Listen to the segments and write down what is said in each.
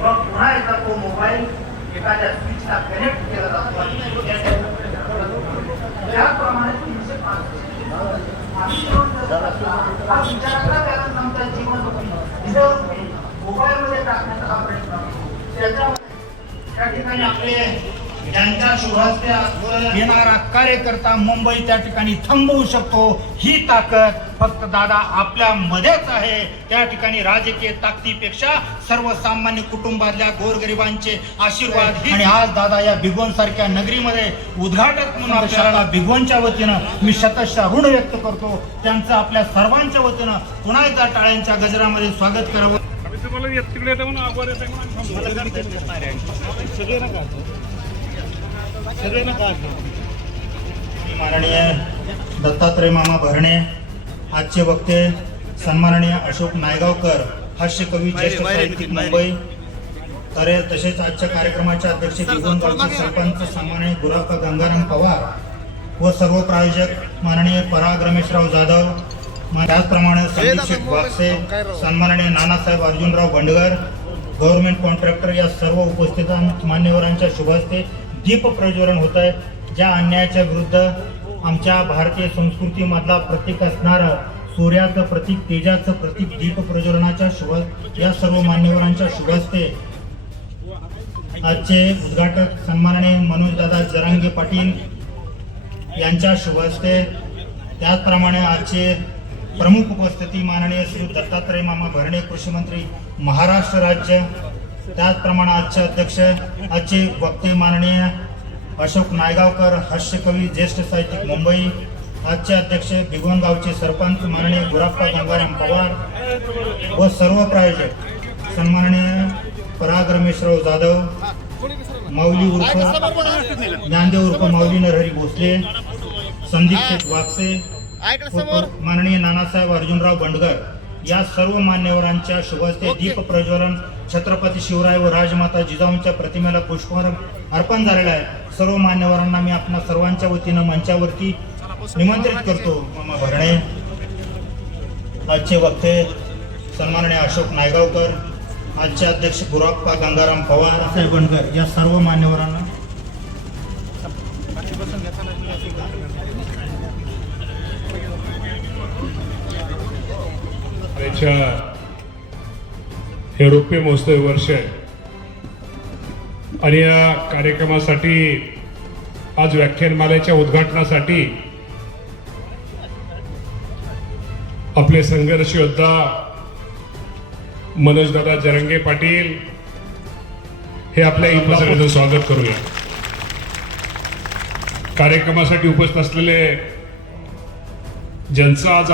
मग पुन्हा एकदा तो मोबाईल एखाद्या स्विचला कनेक्ट केला जातो. त्याप्रमाणे 365 हा विचाराचा कारण आमच्या जीवन मोबाईलमध्ये टाकण्याचा हा प्रयत्न असतो. त्या ठिकाणी आपले ज्यांच्या शुभास्त्यावर येणारा कार्यकर्ता मुंबई त्या ठिकाणी थांबवू शकतो. ही ताकद फक्त दादा आपल्या मध्येच आहे. त्या ठिकाणी राजकीय ताकदीपेक्षा सर्वसामान्य कुटुंबातल्या गोरगरिबांचे आशीर्वाद आणि आज दादा या भिगवण सारख्या नगरीमध्ये उद्घाटक म्हणून आपल्याला भिगवणच्या वतीनं मी शतशः ऋण व्यक्त करतो. त्यांचं आपल्या सर्वांच्या वतीनं पुन्हा एकदा टाळ्यांच्या गजरामध्ये स्वागत करावं. माननीय दत्तात्रय मामा भरणे, आजचे वक्ते सन्माननीय अशोक नायगावकर, हास्यकवी, ज्येष्ठ साहित्यिक मुंबई. तसेच आजच्या कार्यक्रमाचे अध्यक्ष भिगवण गावचे सरपंच सन्माननीय गुराप्पा गंगाराम पवार व सर्व प्रायोजक माननीय पराग रमेशराव जाधव, त्याचप्रमाणे संदीप शेठ वागसे, सन्माननीय नानासाहेब अर्जुनराव बंडगर, गव्हर्नमेंट कॉन्ट्रॅक्टर या सर्व उपस्थित मान्यवरांच्या शुभास्ते दीप प्रज्वलन होत आहे. ज्या अन्यायाच्या विरुद्ध आमच्या भारतीय संस्कृतीमधला प्रतीक असणारं सूर्याचं प्रतीक, तेजाचं प्रतीक दीप प्रज्वलनाच्या या सर्व मान्यवरांच्या शुभास्ते आजचे उद्घाटक सन्माननीय मनोजदादा जरांगे पाटील यांच्या शुभास्ते, त्याचप्रमाणे आजचे प्रमुख उपस्थिती माननीय श्री दत्तात्रय मामा भरणे, कृषी मंत्री महाराष्ट्र राज्य. त्याचप्रमाणे आजचे अध्यक्ष, आजचे वक्ते माननीय अशोक नायगावकर, हास्यकवी, ज्येष्ठ साहित्यिक मुंबई. आजचे अध्यक्ष भिगवण गावचे सरपंच माननीय गुराप्पा गंगाराम पवार व सर्व प्रायोजक सन्माननीय पराग रमेशराव जाधव, माऊली उर्फ ज्ञानदेव उर्फ माऊली नरहरी भोसले, संदीप शेठ वागसे, माननीय नानासाहेब अर्जुनराव बंडगर या सर्व मान्यवरांच्या शुभहस्ते दीप प्रज्वलन छत्रपती शिवराय व राजमाता जिजाऊंच्या प्रतिमेला पुष्पहार अर्पण झालेला आहे. सर्व मान्यवरांना मी आपल्या सर्वांच्या वतीनं मंचावरती निमंत्रित करतो. मामा भरणे, आजचे वक्ते सन्माननीय अशोक नायगावकर, आजचे अध्यक्ष गुराप्पा गंगाराम पवार साहेब बंडगर या सर्व मान्यवरांना हे रौप्य महोत्सवी वर्ष आहे आणि या कार्यक्रमासाठी आज व्याख्यानमालेच्या उद्घाटनासाठी आपले संघर्ष योद्धा मनोजदादा जरांगे पाटील हे आपल्या इथं स्वागत करूया. कार्यक्रमासाठी उपस्थित असलेले ज्यांचं आज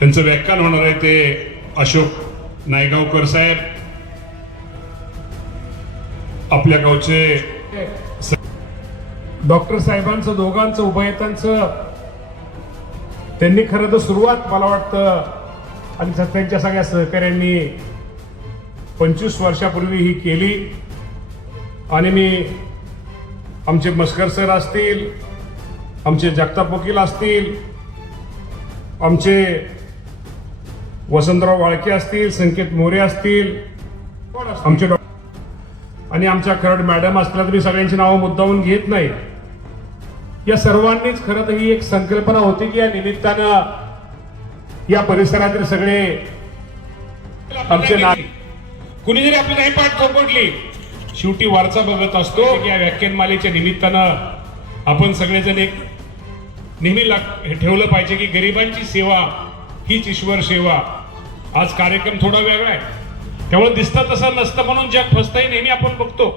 त्यांचं व्याख्यान होणार आहे ते अशोक नायगावकर साहेब, आपल्या गावचे डॉक्टर साहेबांचं, दोघांचं उभयतांचं त्यांनी खरं तर सुरुवात मला वाटतं आणि त्यांच्या सगळ्या सहकाऱ्यांनी 25 वर्षापूर्वी ही केली. आणि मी आमचे मस्कर सर असतील, आमचे जगताप वकील असतील, आमचे वसंतराव वाळके असतील, संकेत मोरे असतील, आमचे आणि आमच्या खरड मॅडम असतील, तर मी सगळ्यांची नावं मुद्दामून घेत नाही. या सर्वांनीच खरं तर ही एक संकल्पना होती की या निमित्तानं या परिसरातील सगळे आमचे कुणी जरी आपली नाही पाठ थोपटली, शेवटी वारसा बघत असतो की या व्याख्यानमालेच्या निमित्तानं आपण सगळेजण एक नेहमी हे ठेवलं पाहिजे की गरिबांची सेवा हीच ईश्वर सेवा. आज कार्यक्रम थोडा वेगळा आहे, त्यामुळे दिसतं तसं नसतं म्हणून जग फसतंही नेहमी आपण बघतो.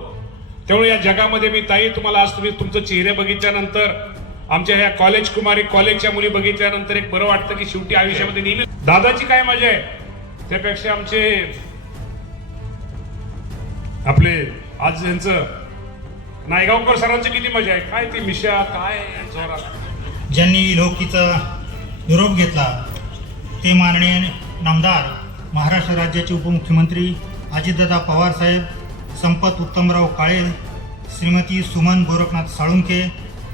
त्यामुळे या जगामध्ये मी ताई तुम्हाला आज तुम्ही तुमचं चेहरे बघितल्यानंतर, आमच्या ह्या कॉलेज कुमारी कॉलेजच्या मुली बघितल्यानंतर एक बरं वाटतं की शेवटी आयुष्यामध्ये नेहमी दादाची काय मजा आहे त्यापेक्षा आमचे आपले आज यांचं नायगावकर सरांची किती मजा आहे. काय ती मिशा काय ज्यांनी लोकीचा निरोप घेतला ते माननीय नामदार महाराष्ट्र राज्याचे उपमुख्यमंत्री अजितदादा पवार साहेब, संपत उत्तमराव काळे, श्रीमती सुमन गोरखनाथ साळुंके,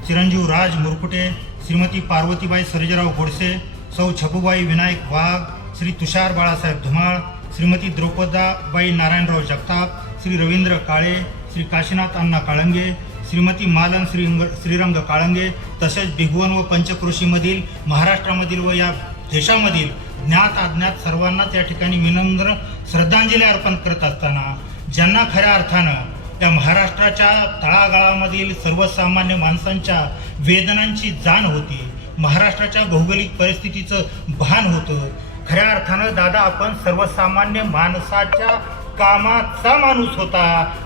चिरंजीव राज मुरकुटे, श्रीमती पार्वतीबाई सर्जेराव गोडसे, सौ छपूबाई विनायक वाघ, श्री तुषार बाळासाहेब धुमाळ, श्रीमती द्रौपदाबाई नारायणराव जगताप, श्री रवींद्र काळे, श्री काशीनाथ अण्णा काळंगे, श्रीमती मालन श्रीरंग काळंगे, तसेच भिगवण व पंचक्रोशीमधील, महाराष्ट्रामधील व या देशामधील ज्ञात अज्ञात सर्वांनाच या ठिकाणी विनम्र श्रद्धांजली अर्पण करत असताना ज्यांना खऱ्या अर्थानं त्या महाराष्ट्राच्या तळागाळामधील सर्वसामान्य माणसांच्या वेदनांची जाण होती, महाराष्ट्राच्या भौगोलिक परिस्थितीचं भान होतं, खऱ्या अर्थानं दादा आपण सर्वसामान्य माणसाच्या कामाचा माणूस होता.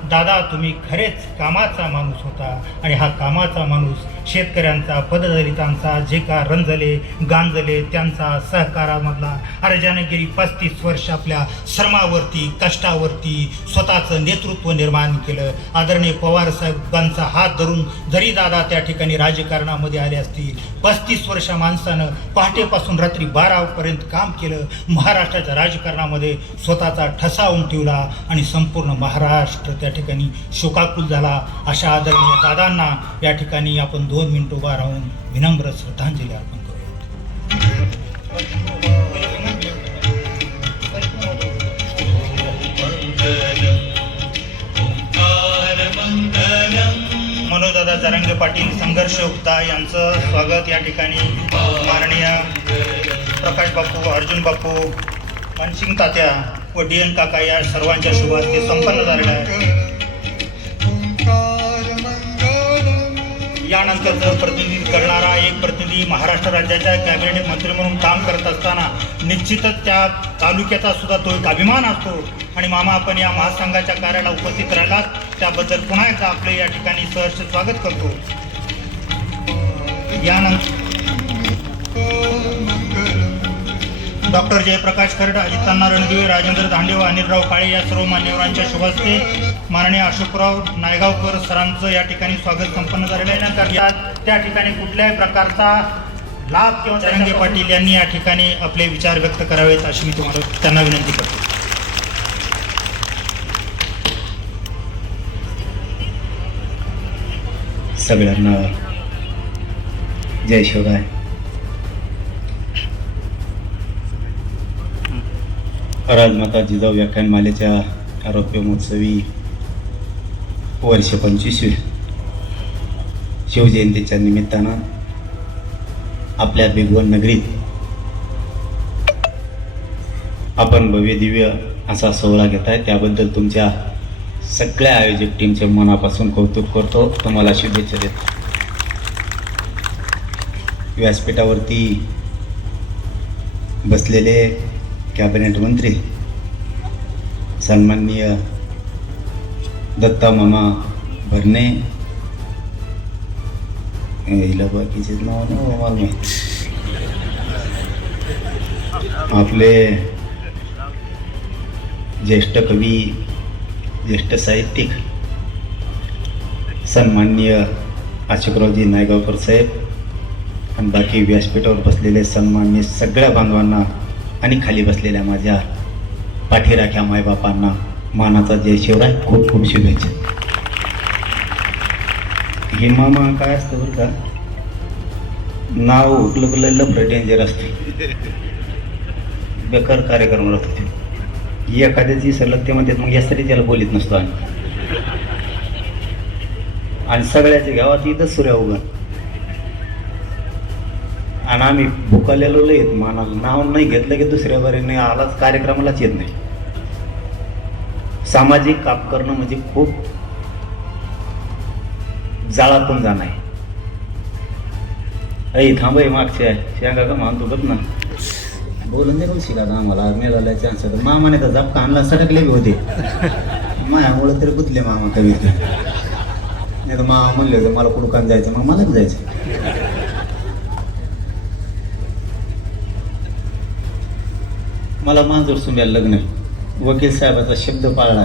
दादा तुम्ही खरेच कामाचा माणूस होता आणि हा कामाचा माणूस शेतकऱ्यांचा, पददलितांचा, जे का रंजले गांजले त्यांचा सहकारामधला, अरे ज्याने गेली 35 वर्ष आपल्या श्रमावरती, कष्टावरती स्वतःचं नेतृत्व निर्माण केलं. आदरणीय पवार साहेबांचा हात धरून जरी दादा त्या ठिकाणी राजकारणामध्ये आले असतील, 35 वर्ष माणसानं पहाटेपासून रात्री 12पर्यंत काम केलं, महाराष्ट्राच्या राजकारणामध्ये स्वतःचा ठसा उमटवला आणि संपूर्ण महाराष्ट्र त्या ठिकाणी शोकाकुल झाला. अशा आदरणीय दादांना या ठिकाणी आपण 2 मिनिटं उभा राहून विनम्र श्रद्धांजली अर्पण करूया. मनोजदादा जरांगे पाटील संघर्ष योद्धा यांचं स्वागत या ठिकाणी माननीय प्रकाश बापू, अर्जुन बापू, मानसिंग तात्या व DN काका या सर्वांच्या शुभ हस्ते संपन्न झालेला आहे. यानंतरचं प्रतिनिधित्व करणारा एक प्रतिनिधी महाराष्ट्र राज्याच्या कॅबिनेट मंत्री म्हणून काम करत असताना निश्चितच त्या तालुक्याचा सुद्धा तो एक अभिमान असतो. आणि मामा आपण या महासंघाच्या कार्याला उपस्थित राहिलात त्याबद्दल पुन्हा एकदा आपले या ठिकाणी सहर्ष स्वागत करतो. यानंतर डॉक्टर जयप्रकाश खर्ड, अजितांना रणदिवे, राजेंद्र दांडे व अनिलराव काळे या सर्व मान्यवरांच्या शुभ हस्ते माननीय अशोकराव नायगावकर सरांचं या ठिकाणी स्वागत संपन्न झालेलं आहे. नंतर त्या ठिकाणी कुठल्याही प्रकारचा लाभ किंवा जरांगे पाटील यांनी या ठिकाणी आपले विचार व्यक्त करावेत अशी मी तुम्हाला त्यांना विनंती करतो. सगळ्यांना जय शिवराय. राजमाता जिजाऊ व्याख्यानमालेच्या आरोग्य महोत्सवी वर्ष 25वे शिवजयंतीच्या निमित्तानं आपल्या भिगवण नगरीत आपण भव्य दिव्य असा सोहळा घेताय त्याबद्दल तुमच्या सगळ्या आयोजक टीमचे मनापासून कौतुक करतो, तुम्हाला शुभेच्छा देतो. व्यासपीठावरती बसलेले कॅबिनेट मंत्री सन्माननीय दत्ता मामा भरणे, हिला बाकीचे नाव नाही मला माहीत, आपले ज्येष्ठ कवी, ज्येष्ठ साहित्यिक सन्माननीय अशोकरावजी नायगावकर साहेब आणि बाकी व्यासपीठावर बसलेले सन्माननीय सगळ्या बांधवांना आणि खाली बसलेल्या माझ्या पाठीराख्या मायबापांना मानाचा जय शिवराय, खूप खूप शुभेच्छा. हे मामा काय असतं बरं का, नाव हुकलं लफडं डेंजर असते, बेकार कार्यक्रम राहतो ते. एखाद्याची सलग ते म्हणतात मग यासाठी त्याला बोलीत नसतो आणि सगळ्याच्या गावात इथंच सूर्या उगा आणि आम्ही भुकालेलो लयत मानाला नाव नाही घेतलं की दुसऱ्या बारीने आलाच कार्यक्रमालाच येत नाही. सामाजिक काम करणं म्हणजे खूप जाळातून जाणं आहे. ऐ थांब मागच्या शेंगा का मान तुगत ना बोलून दे बघ शिला आम्हाला मिळाला चान्स होता. मामाने तर झपका आणला सटकले बी होते मायामुळं तरी गुतले मामा कवी नाही तर मामा म्हणले होते मला कुडकान जायचं मग मलाच जायचं. मला मांजर सुंब्याला लग्न वकील साहेबाचा शब्द पाळला,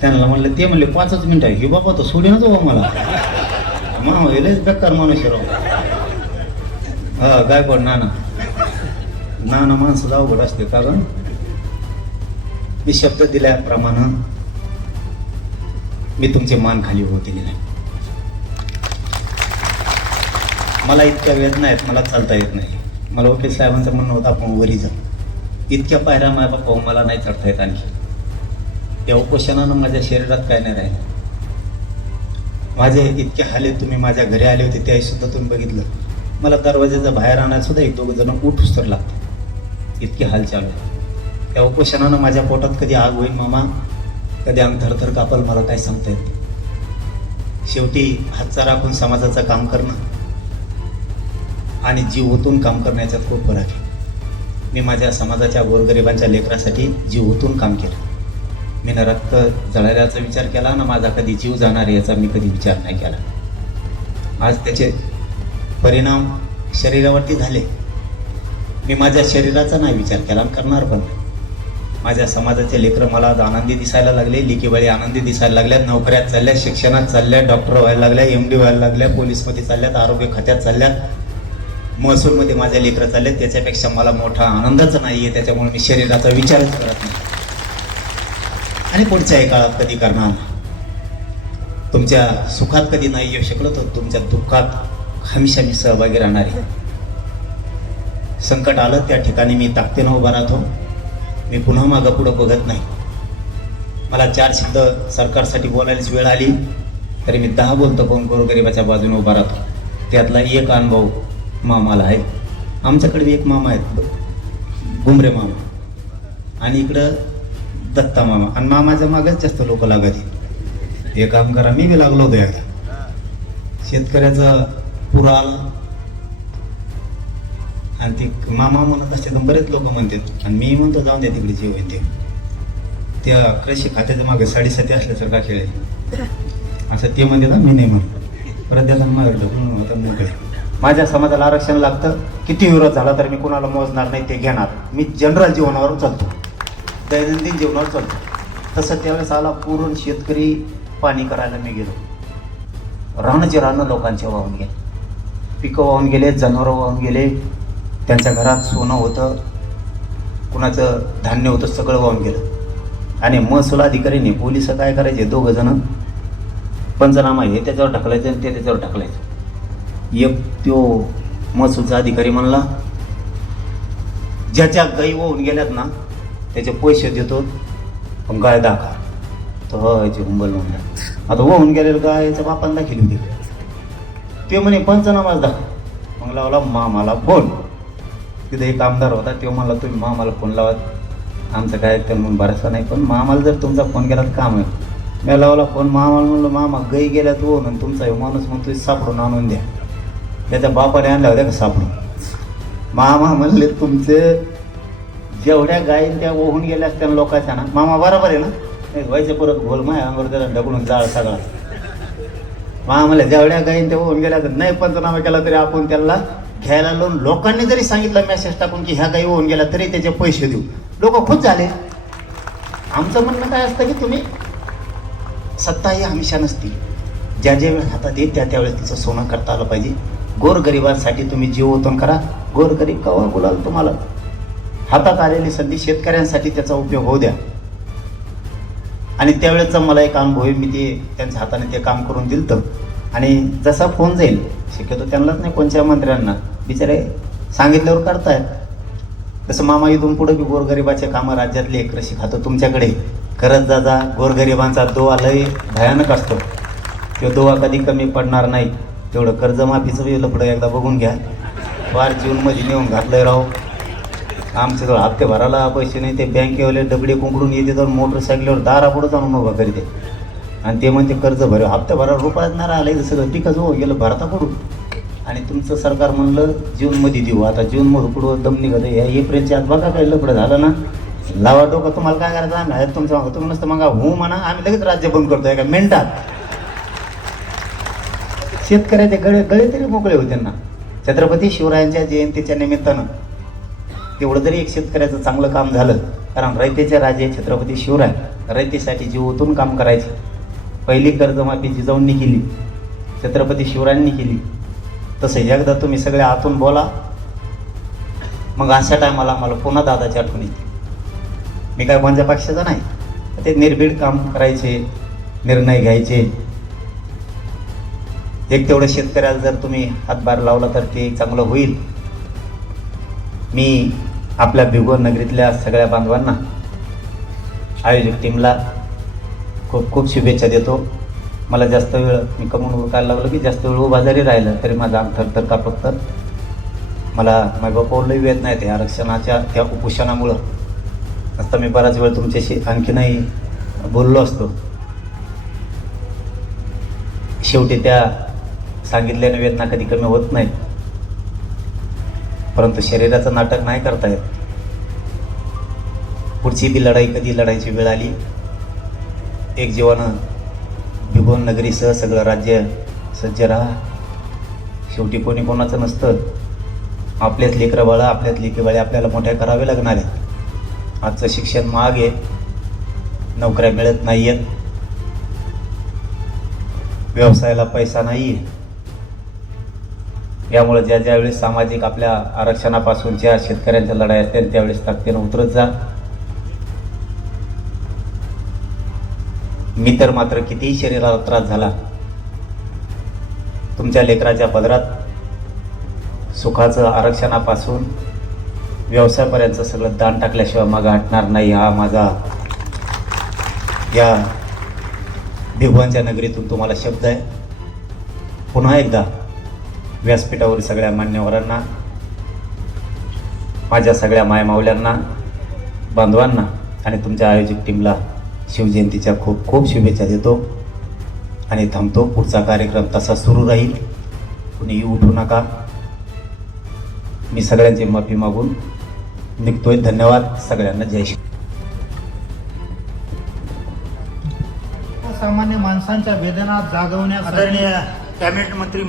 त्यांना म्हणलं ते म्हणले 5च मिनिटं आहे. हे बाबा तो सोडीनच बाबा मला मामा लयच बेकार माणूस राव. हा गायकवाड नाना माणसं अवघड असते कारण मी शब्द दिल्याप्रमाणे मी तुमचे मान खाली होते नाही. मला इतक्या वेदना आहेत, मला चालता येत नाही. मला वकील साहेबांचं म्हणणं होतं आपण वरी जा, इतक्या पायऱ्या माय बापा मला नाही चढता येत आणखी. या उपोषणानं माझ्या शरीरात काय नाही राहिलं. माझे इतके हाल आहेत. तुम्ही माझ्या घरी आले होते त्याही सुद्धा तुम्ही बघितलं. मला दरवाजाचा बाहेर आणायला सुद्धा एक दोघं जण उठूच तर लागते, इतके हाल चालू आहे. त्या उपोषणानं माझ्या पोटात कधी आग होईल मामा, कधी अंग थरथर कापल, मला काय सांगता येत नाही. शेवटी हातचा राखून समाजाचं काम करणं आणि जीव ओतून काम करण्याच्यात खूप फरक आहे. मी माझ्या समाजाच्या गोरगरिबांच्या लेकरासाठी जीव ओतून काम केलं. मी ना रक्त जळायचा विचार केला ना माझा कधी जीव जाणार याचा मी कधी विचार नाही केला. आज त्याचे परिणाम शरीरावरती झाले. मी माझ्या शरीराचा नाही विचार केला, करणार पण. माझ्या समाजाचे लेकरं मला आज आनंदी दिसायला लागले, लेकीबाळी आनंदी दिसायला लागल्यात, नोकऱ्यात चालल्या, शिक्षणात चालल्या, डॉक्टर व्हायला लागल्या, MD व्हायला लागल्या, पोलीसमध्ये चालल्यात, आरोग्य खात्यात चालल्यात, महसूलमध्ये माझ्या लेकरं चालल्यात. त्याच्यापेक्षा मला मोठा आनंदच नाही आहे. त्याच्यामुळे मी शरीराचा विचारच करत नाही आणि पुढच्याही काळात कधी करणार. तुमच्या सुखात कधी नाही येऊ शकलो तर तुमच्या दुःखात हमेशा मी सहभागी राहणार आहे. संकट आलं त्या ठिकाणी मी ताकदीनं उभा राहतो. मी पुन्हा मागं पुढं बघत नाही. मला 4 शब्द सरकारसाठी बोलायलाच वेळ आली तरी मी 10 बोलतो, पण गोरगरिबाच्या बाजूने उभा राहतो. त्यातला एक अनुभव मामाला आहे. आमच्याकडे एक मामा आहेत, गुमरे मामा, आणि इकडं दत्ता मामा, आणि मामाच्या मागच जास्त लोक लागत. हे काम करा, मी बी लागलो होतो एकदा. शेतकऱ्याचा पुरा आला आणि ते मामा म्हणत असते तर बरेच लोक म्हणतात, आणि मी म्हणतो जाऊन द्या तिकडे जे होईल ते. त्या कृषी खात्याच्या मागे 7.5 असल्यासारखा खेळ आहे असं ते म्हणते ना, मी नाही म्हणतो. परत त्याचा माझ्याकडे मोकळे. माझ्या समाजाला आरक्षण लागतं, किती विरोध झाला तर मी कोणाला मोजणार नाही, ते घेणार. मी जनरल जीवनावर चालतो, दैनंदिन जीवनावर चालतो. तसं त्यावेळेस आला पूर्ण शेतकरी पाणी करायला मी गेलो. रानाचे रानं लोकांचे वाहून गेले, पिकं वाहून गेले, जनावरं वाहून गेले, त्यांच्या घरात सोनं होतं, कुणाचं धान्य होतं, सगळं वाहून गेलं. आणि महसूल अधिकारीने पोलिस काय करायचे, 2 जण पंचनामा हे त्याच्यावर ढकलायचं आणि ते त्याच्यावर ढकलायचं. एक तो महसूलचा अधिकारी म्हणला ज्याच्या गाई वाहून गेल्यात ना त्याचे पैसे देतो, पण गाय दाखवा. तर व्हायचे हुंबल म्हणला. आता वाहून गेलेलं गायच्या बापांना दाखवली होती. ते म्हणे पंचनामाच दाखव. मग लावला मामाला फोन. तिथे एक आमदार होता, तो म्हणला तुम्ही मामाला फोन लावत, आमचं काय तर म्हणून भरोसा नाही, पण मामाला जर तुमचा फोन केला तर काम आहे. मी लावला फोन मामाला, म्हणलं मामा गाई गेल्यात वाहून आणि तुमचा माणूस म्हणतोय सापडून आणून द्या. त्याच्या बापाने आणल्या होत्या का सापडून. मामा म्हणले तुमचे जेवढ्या गायीन त्या वाहून गेल्या असत्या लोकांच्या ना, मामा बरोबर आहे ना, नाही व्हायचं परत घोल माय अंगावर त्याला ढकलून जाळ सगळा. मामा म्हणले जेवढ्या गायीन त्या वाहून गेल्या तर नाही पंचनामा केला तरी आपण त्याला घ्यायला लावून, लोकांनी जरी सांगितलं मेसेज टाकून की ह्या गायी होऊन गेल्या तरी त्याचे पैसे देऊ, लोक खुश झाले. आमचं म्हणणं काय असतं की तुम्ही सत्ता ही हमेशा नसती, ज्या ज्या वेळेस हातात येत त्या त्यावेळेस तिचं सोनं करता आलं पाहिजे. गोरगरिबांसाठी तुम्ही जीव ओतून करा. गोरगरीब कवा बोलाल तुम्हाला. हातात आलेली संधी शेतकऱ्यांसाठी त्याचा उपयोग होऊ द्या. आणि त्यावेळेचा मला एक अनुभव आहे, मी ते त्यांच्या हाताने ते काम करून दिलं तर, आणि जसा फोन जाईल शक्यतो त्यांनाच नाही कोणत्या मंत्र्यांना, बिचारे सांगितल्यावर करतायत. तसं मामा इथून पुढे बी गोरगरिबाचे कामं राज्यातले कृषी खातं तुमच्याकडे करत जा. गोरगरिबांचा दोहा लय भयानक असतो, तो दोहा कधी कमी पडणार नाही. तेवढं कर्जमाफीचं बी लपडं एकदा बघून घ्या. 12 जूनमध्ये नेऊन घातलंय राव. आमच्या जवळ हप्ते भरायला पैसे नाही, ते बँकेवाले डबडे कुंकडून येते तर मोटरसायकलवर दारापुढं जाऊन उभा करते आणि ते म्हणते कर्ज भरावं. हप्ते भरायला रुपयात नाही राहिलं, सगळं पिकच हो गेलं भरता पडून. आणि तुमचं सरकार म्हणलं जूनमध्ये देऊ. आता जूनमध्ये पुढं दम निघत या एप्रिलच्या आत बघा काही लपडं झालं ना, लावा डोकं. तुम्हाला काय करायचं आम्ही आहेत तुमचं मागं. तुम्ही नसतं मग हो म्हणा, आम्ही लगेच राज्य बंद करतो एका मिनिटात. शेतकऱ्याचे गळे तरी मोकळे होते ना. छत्रपती शिवरायांच्या जयंतीच्या निमित्तानं तेवढं जरी एक शेतकऱ्याचं चांगलं काम झालं, कारण रयतेचे राजे छत्रपती शिवराय रयतेसाठी जीव ओतून काम करायचे. पहिली कर्जमाफी जिजाऊंनी केली, छत्रपती शिवरायांनी केली. तसं एकदा तुम्ही सगळे आतून बोला, मग अशा टायमाला मला पुन्हा दादाची आठवण येते. मी काय कोणत्या पक्षाचा नाही, ते निर्भीड काम करायचे, निर्णय घ्यायचे. एक तेवढं शेतकऱ्याला जर तुम्ही हातभार लावला तर ते चांगलं होईल. मी आपल्या भिगवण नगरीतल्या सगळ्या बांधवांना, आयोजक टीमला खूप खूप शुभेच्छा देतो. मला जास्त वेळ मी कमवून उरकायला लागलो की जास्त वेळ उभा जरी राहिलं तरी माझा अंग थरथर कापत. मला मायबापावरही वेद नाही ते आरक्षणाच्या त्या उपोषणामुळं. आता मी बराच वेळ तुमच्याशी आणखीनही बोललो असतो. शेवटी त्या सांगितल्याने वेदना कधी कमी होत नाहीत, परंतु शरीराचं नाटक नाही करता येत. पुढची बी लढाई कधी लढायची वेळ आली, एक जीवानं भिगवण नगरीसह सगळं राज्य सज्ज राहा. शेवटी कोणी कोणाचं नसतं. आपल्याच लेकरं बाळं, आपल्याच लेकीबाळे आपल्याला मोठ्या करावे लागणार आहेत. आजचं शिक्षण महाग आहे, नोकऱ्या मिळत नाही आहेत, व्यवसायाला पैसा नाही आहे. यामुळे ज्या ज्यावेळेस सामाजिक आपल्या आरक्षणापासूनच्या शेतकऱ्यांच्या लढाई असतील त्यावेळेस ताकदीनं उतरत जा. मी तर मात्र कितीही शरीराला त्रास झाला, तुमच्या लेकराच्या पदरात सुखाचं आरक्षणापासून व्यवसायापर्यंत सगळं दान टाकल्याशिवाय मागं हटणार नाही. हा माझा या भिगवणच्या नगरीतून तुम्हाला शब्द आहे. पुन्हा एकदा व्यासपीठावर सगळ्या मान्यवरांना, माझ्या सगळ्या मायमावल्यांना, बांधवांना आणि तुमच्या आयोजक टीमला शिवजयंतीच्या खूप खूप शुभेच्छा देतो आणि थांबतो. पुढचा कार्यक्रम तसा सुरू राहील. कुणीही उठू नका. मी सगळ्यांची माफी मागून निघतोय. धन्यवाद सगळ्यांना. जय श्री. सामान्य माणसांच्या वेदना जागवण्यास आदरणीय कॅबिनेट मंत्री